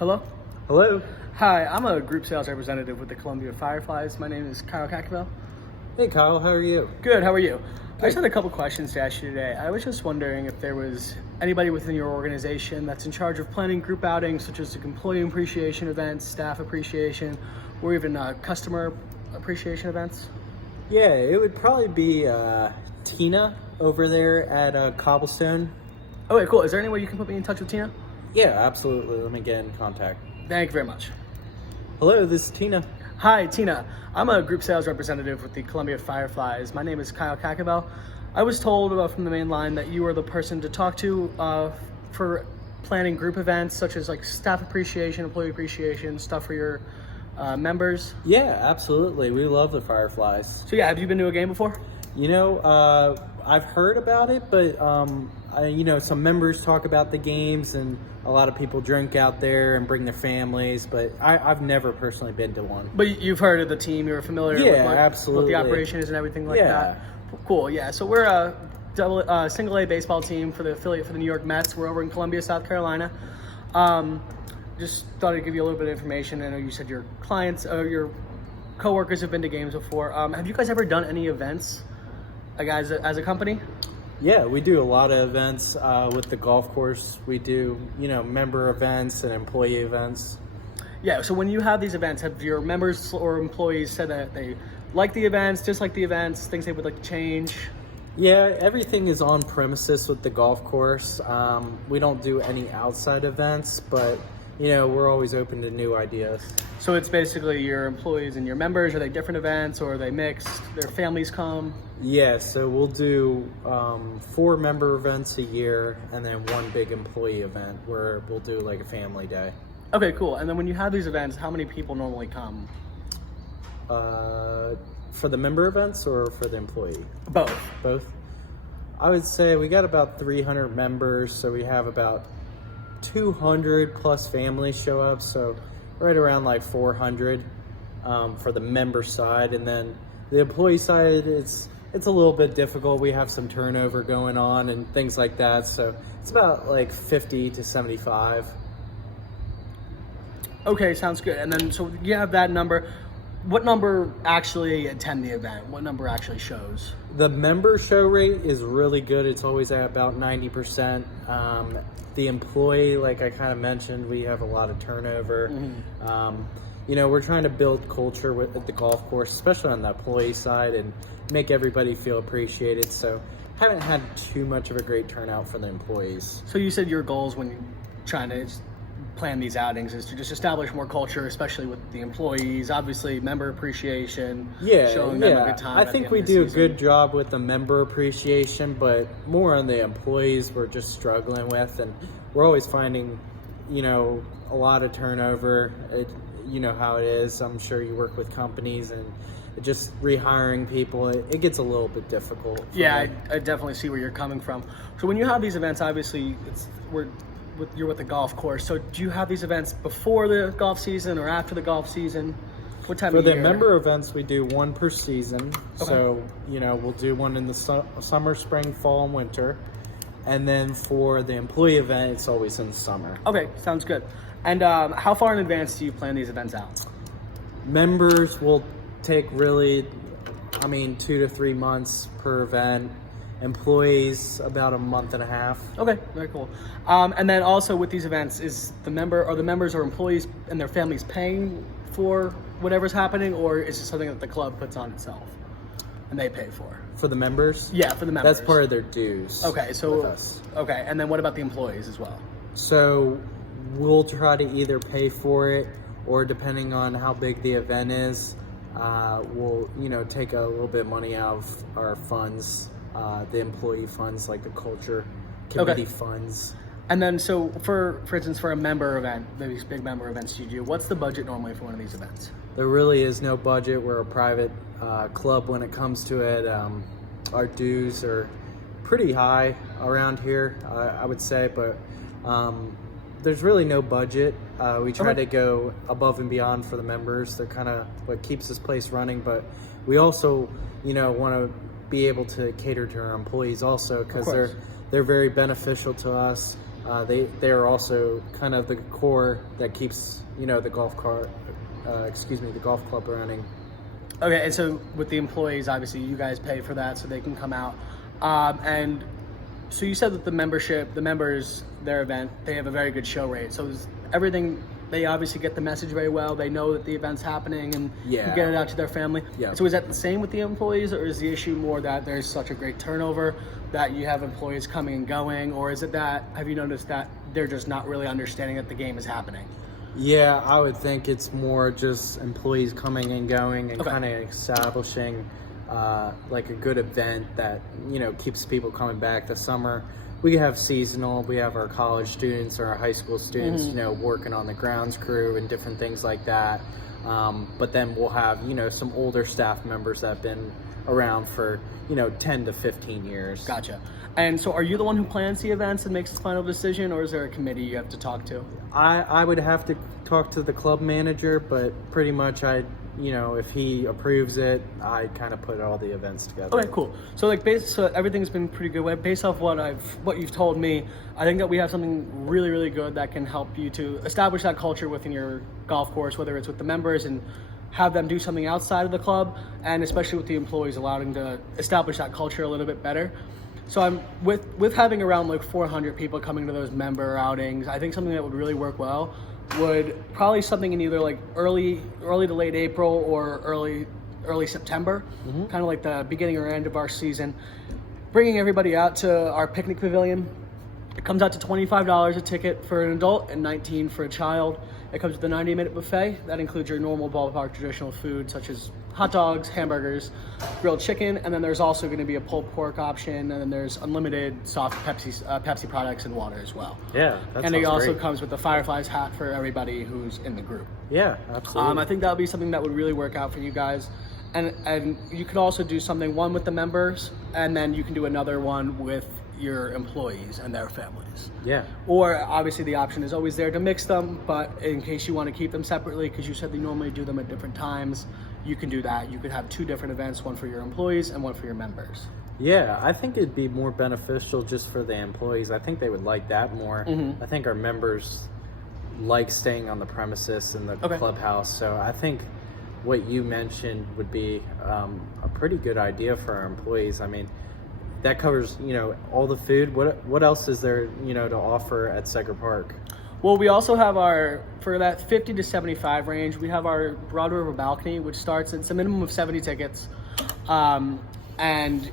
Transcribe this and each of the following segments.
Hello? Hello. Hi, I'm a group sales representative with the Columbia Fireflies. My name is Kyle Kakavell. Hey, Kyle. How are you? Good, how are you? I just Good. had a couple questions to ask you today. I was just wondering if there was anybody within your organization that's in charge of planning group outings, such as like employee appreciation events, staff appreciation, or even customer appreciation events. Yeah, it would probably be Tina over there at Cobblestone. Okay, cool. Is there any way you can put me in touch with Tina? Yeah, absolutely. Let me get in contact. Thank you very much. Hello, this is Tina. Hi, Tina. I'm a group sales representative with the Columbia Fireflies. My name is Kyle Kakavell. I was told from the main line that you were the person to talk to for planning group events such as like staff appreciation, employee appreciation, stuff for your members. Yeah, absolutely. We love the Fireflies. So yeah, have you been to a game before? I've heard about it, but some members talk about the games, and a lot of people drink out there and bring their families. But I've never personally been to one. But you've heard of the team, you're familiar with what absolutely. the operation is and everything like Yeah. that. Cool, yeah. So we're a single A baseball team for the affiliate for the New York Mets. We're over in Columbia, South Carolina. Just thought I'd give you a little bit of information. I know you said your clients or your coworkers have been to games before. Have you guys ever done any events, as a company? Yeah, we do a lot of events with the golf course. We do, member events and employee events. Yeah, so when you have these events, have your members or employees said that they like the events, dislike the events, things they would like to change? Yeah, everything is on premises with the golf course. We don't do any outside events, but, we're always open to new ideas. So it's basically your employees and your members. Are they different events or are they mixed? Their families come? Yeah, so we'll do 4 member events a year and then 1 big employee event where we'll do like a family day. Okay, cool. And then when you have these events, how many people normally come? For the member events or for the employee? Both. Both. I would say we got about 300 members, so we have about 200 plus families show up, so right around like 400 for the member side. And then the employee side, it's a little bit difficult. We have some turnover going on and things like that, so it's about like 50 to 75. Okay, sounds good. And then, so you have that number. What number actually attend the event? What number actually shows? The member show rate is really good. It's always at about 90%. The employee, like I kind of mentioned, we have a lot of turnover. We're trying to build culture at the golf course, especially on the employee side, and make everybody feel appreciated. So haven't had too much of a great turnout for the employees. So you said your goals when you're trying to plan these outings is to just establish more culture, especially with the employees, obviously member appreciation, showing them a good time. I think we do a good job with the member appreciation, but more on the employees we're just struggling with, and we're always finding, a lot of turnover. You know how it is. I'm sure you work with companies and just rehiring people, it gets a little bit difficult. Yeah, I definitely see where you're coming from. So when you have these events, obviously you're with the golf course. So do you have these events before the golf season or after the golf season? What time For of the year? member events, we do 1 per season. Okay. So, we'll do one in the summer, spring, fall, and winter. And then for the employee event, it's always in the summer. Okay, sounds good. And how far in advance do you plan these events out? Members will take 2 to 3 months per event. Employees, about a month and a half. Okay, very cool. And then also with these events, is the members or employees and their families paying for whatever's happening, or is it something that the club puts on itself and they pay for? For the members? Yeah, for the members. That's part of their dues. Okay, so with us. Okay, and then what about the employees as well? So we'll try to either pay for it, or depending on how big the event is, we'll take a little bit of money out of our funds, the employee funds, like the culture committee funds. And then, so for instance, for a member event, these big member events you do, what's the budget normally for one of these events? There really is no budget. We're a private club when it comes to it. Our dues are pretty high around here, I would say, but there's really no budget. We try to go above and beyond for the members. They're kind of what keeps this place running, but we also, want to be able to cater to our employees also, because they're very beneficial to us. They are also kind of the core that keeps the golf club running. Okay, and so with the employees, obviously you guys pay for that so they can come out. And so you said that the members, their event, they have a very good show rate. So is everything, they obviously get the message very well. They know that the event's happening and Yeah. you get it out to their family. Yeah. So is that the same with the employees, or is the issue more that there's such a great turnover that you have employees coming and going, or is it that, have you noticed that they're just not really understanding that the game is happening? Yeah, I would think it's more just employees coming and going and Okay. kind of establishing like a good event that keeps people coming back. The summer we have seasonal, we have our college students or our high school students working on the grounds crew and different things like that, but then we'll have some older staff members that have been around for 10 to 15 years. Gotcha. And so are you the one who plans the events and makes the final decision, or is there a committee you have to talk to? I would have to talk to the club manager, but pretty much if he approves it, I kind of put all the events together. Okay, cool. So so everything's been pretty good. Based off what you've told me, I think that we have something really, really good that can help you to establish that culture within your golf course, whether it's with the members and have them do something outside of the club, and especially with the employees, allowing to establish that culture a little bit better. So I'm with having around like 400 people coming to those member outings. I think something that would really work well would probably something in either like early to late April or early September, kind of like the beginning or end of our season. Bringing everybody out to our picnic pavilion. It comes out to $25 a ticket for an adult and $19 for a child. It comes with a 90-minute buffet. That includes your normal ballpark traditional food such as hot dogs, hamburgers, grilled chicken, and then there's also going to be a pulled pork option, and then there's unlimited soft Pepsi products and water as well. Yeah, that and it sounds also great. comes with the Fireflies hat for everybody who's in the group. Yeah, absolutely. I think that would be something that would really work out for you guys. And you could also do something, one with the members, and then you can do another one with your employees and their families. Yeah. Or obviously the option is always there to mix them, but in case you want to keep them separately, because you said they normally do them at different times, you can do that. You could have two different events, one for your employees and one for your members. Yeah, I think it'd be more beneficial just for the employees. I think they would like that more. I think our members like staying on the premises in the clubhouse. So I think what you mentioned would be a pretty good idea for our employees. I mean, that covers, all the food. What else is there, to offer at Seger Park? Well, we also have for that 50 to 75 range, we have our Broad River balcony, which it's a minimum of 70 tickets. And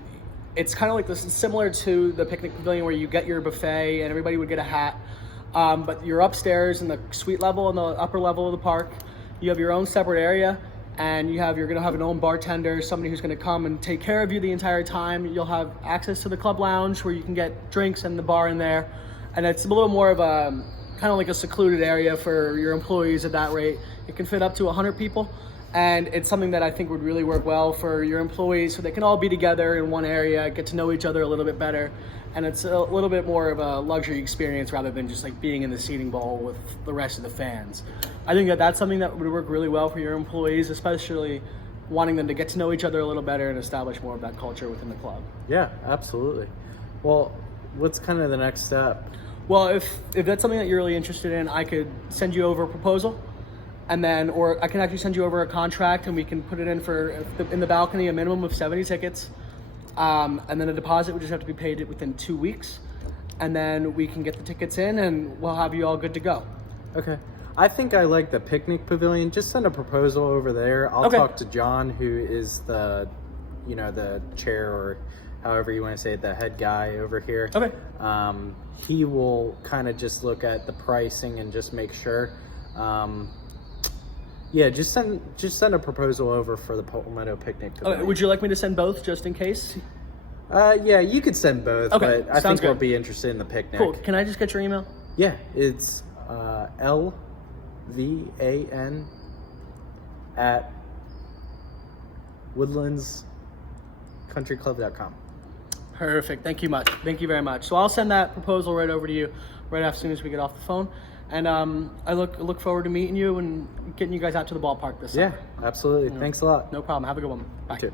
it's kind of like this, similar to the picnic pavilion where you get your buffet and everybody would get a hat. But you're upstairs in the suite level and the upper level of the park. You have your own separate area, and you're going to have an own bartender, somebody who's going to come and take care of you the entire time. You'll have access to the club lounge where you can get drinks and the bar in there. And it's a little more of a kind of like a secluded area for your employees at that rate. It can fit up to 100 people. And it's something that I think would really work well for your employees, so they can all be together in one area, get to know each other a little bit better. And it's a little bit more of a luxury experience rather than just like being in the seating bowl with the rest of the fans. I think that that's something that would work really well for your employees, especially wanting them to get to know each other a little better and establish more of that culture within the club. Yeah, absolutely. Well, what's kind of the next step? Well, if that's something that you're really interested in, I could send you over a proposal. And then, or I can actually send you over a contract, and we can put it in in the balcony, a minimum of 70 tickets. And then a deposit would just have to be paid within 2 weeks. And then we can get the tickets in, and we'll have you all good to go. Okay. I think I like the picnic pavilion. Just send a proposal over there. I'll talk to John, who is the chair, or however you want to say it, the head guy over here. Okay. He will kind of just look at the pricing and just make sure. Yeah, just send a proposal over for the Palmetto Picnic Pavilion. Would you like me to send both just in case? Yeah, you could send both, Okay, but I sounds think we'll good. be interested in the picnic. Cool. Can I just get your email? Yeah, it's LVAN at woodlandscountryclub.com. Perfect. Thank you very much. So I'll send that proposal right over to you right as soon as we get off the phone. And I look forward to meeting you and getting you guys out to the ballpark this summer. Yeah, absolutely. Thanks a lot. No problem. Have a good one. Bye. You too.